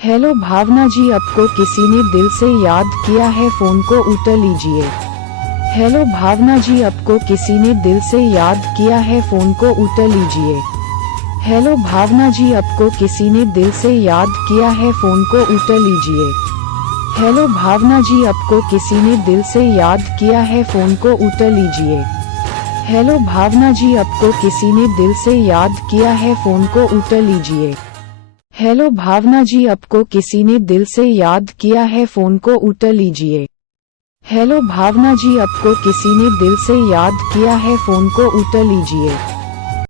Hello भावना जी, आपको किसी ने दिल से याद किया है, फोन को उठा लीजिए। हेलो भावना जी, आपको किसी ने दिल से याद किया है, फोन को उठा लीजिए। हेलो भावना जी, आपको किसी ने दिल से याद किया है, फोन को उठा लीजिए। हेलो भावना जी, आपको किसी ने दिल से याद किया है, फोन को उठा लीजिए। हेलो भावना जी, आपको किसी ने दिल से याद किया है, फोन को उठा लीजिए। हेलो भावना जी, आपको किसी ने दिल से याद किया है, फोन को उठा लीजिए। हेलो भावना जी, आपको किसी ने दिल से याद किया है, फोन को उठा लीजिए।